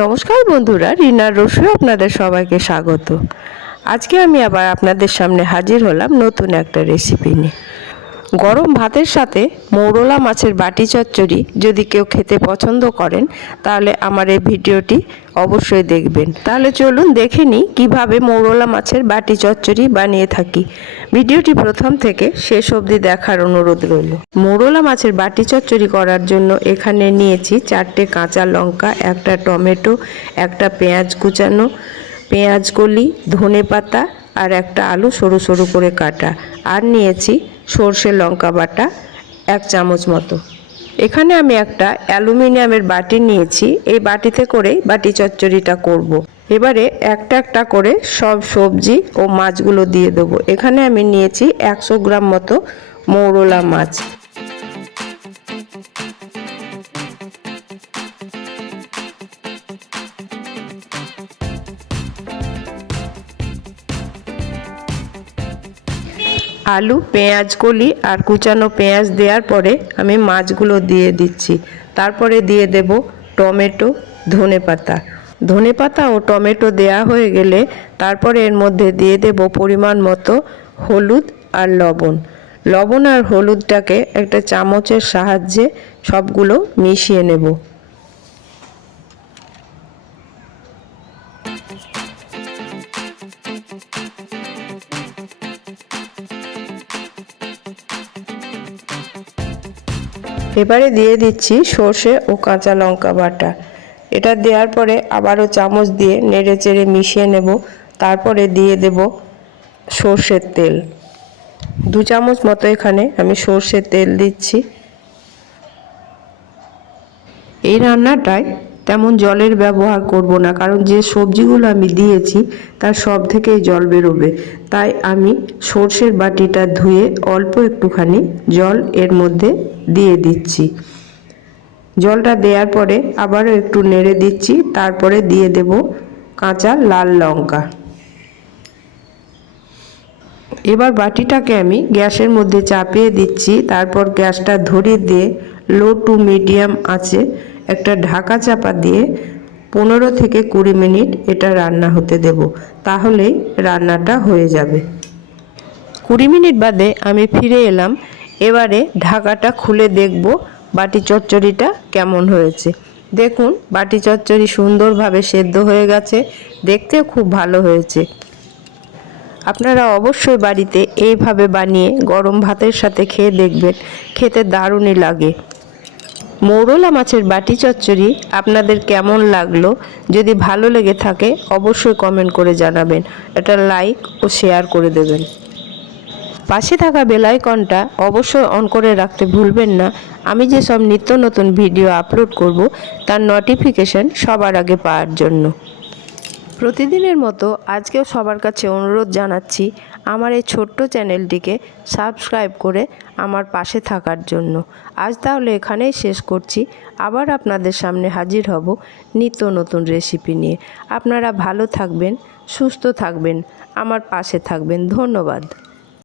নমস্কার বন্ধুরা রিনার রসু আপনাদের সবাইকে স্বাগত। আজকে আমি আবার আপনাদের সামনে হাজির হলাম নতুন একটা রেসিপি নিয়ে। গরম ভাতের সাথে মৌরলা মাছের বাটি চচ্চড়ি যদি কেউ খেতে পছন্দ করেন, তাহলে আমার এই ভিডিওটি অবশ্যই দেখবেন। তাহলে চলুন দেখে নিই কীভাবে মৌরলা মাছের বাটি চচ্চড়ি বানিয়ে থাকি। ভিডিওটি প্রথম থেকে শেষ অবধি দেখার অনুরোধ রইল। মৌরলা মাছের বাটি চচ্চড়ি করার জন্য এখানে নিয়েছি চারটে কাঁচা লঙ্কা, একটা টমেটো, একটা পেঁয়াজ কুচানো, পেঁয়াজ কলি ধনে পাতা আর একটা আলু সরু সরু করে কাটা। আর নিয়েছি সর্ষে লঙ্কা বাটা এক চামচ মতো। এখানে আমি একটা অ্যালুমিনিয়ামের বাটি নিয়েছি। এই বাটিতে করে বাটি চচ্চড়িটা করব। এবারে একটা একটা করে সব সবজি ও মাছগুলো দিয়ে দেবো। এখানে আমি নিয়েছি একশো গ্রাম মতো মৌরলা মাছ। আলু, পেঁয়াজ, কলি আর কুচানো পেঁয়াজ দেওয়ার পরে আমি মাছগুলো দিয়ে দিচ্ছি। তারপরে দিয়ে দেব টমেটো, ধনে পাতা। ধনে পাতা ও টমেটো দেয়া হয়ে গেলে তারপরে এর মধ্যে দিয়ে দেব পরিমাণ মতো হলুদ আর লবণ। লবণ আর হলুদটাকে একটা চামচের সাহায্যে সবগুলো মিশিয়ে নেব। এবারে দিয়ে দিচ্ছি সর্ষে ও কাঁচা লঙ্কা বাটা। এটা দেওয়ার পরে আবারও চামচ দিয়ে নেড়ে চেড়ে মিশিয়ে নেব। তারপরে দিয়ে দেব সর্ষের তেল। দু চামচ মতো এখানে আমি সর্ষের তেল দিচ্ছি। এই রান্নাটায় তেমন জলের ব্যবহার করব না, কারণ যে সবজিগুলো আমি দিয়েছি তার সব থেকেই জল বেরোবে। তাই আমি সর্ষের বাটিটা ধুয়ে অল্প একটুখানি জল এর মধ্যে দিয়ে দিচ্ছি। জলটা দেওয়ার পরে আবারও একটু নেড়ে দিচ্ছি, তারপরে দিয়ে দেব কাঁচা লাল লঙ্কা। এবার বাটিটাকে আমি গ্যাসের মধ্যে চাপিয়ে দিচ্ছি, তারপর গ্যাসটা ধরিয়ে দিয়ে লো টু মিডিয়াম আছে একটা ঢাকা চাপা দিয়ে পনেরো থেকে কুড়ি মিনিট এটা রান্না হতে দেব, তাহলেই রান্নাটা হয়ে যাবে। কুড়ি মিনিট বাদে আমি ফিরে এলাম, এবারে ঢাকাটা খুলে দেখব বাটি চচ্চড়িটা কেমন হয়েছে। দেখুন, বাটি চচ্চড়ি সুন্দরভাবে সেদ্ধ হয়ে গেছে, দেখতেও খুব ভালো হয়েছে। আপনারা অবশ্যই বাড়িতে এইভাবে বানিয়ে গরম ভাতের সাথে খেয়ে দেখবেন, খেতে দারুণই লাগে। মৌরলা মাছের বাটি চচ্চড়ি আপনাদের কেমন লাগল? যদি ভালো লেগে থাকে, অবশ্যই কমেন্ট করে জানাবেন। এটা লাইক ও শেয়ার করে দেবেন। পাশে থাকা বেলাইকনটা অবশ্যই অন করে রাখতে ভুলবেন না। আমি যে সব নিত্য নতুন ভিডিও আপলোড করব, তার নোটিফিকেশন সবার আগে পাওয়ার জন্য। প্রতিদিনের মতো আজকেও সবার কাছে অনুরোধ জানাচ্ছি আমার এই ছোট্ট চ্যানেলটিকে সাবস্ক্রাইব করে আমার পাশে থাকার জন্য। আজ তাহলে এখানেই শেষ করছি। আবার আপনাদের সামনে হাজির হব নিত্য নতুন রেসিপি নিয়ে। আপনারা ভালো থাকবেন, সুস্থ থাকবেন, আমার পাশে থাকবেন। ধন্যবাদ।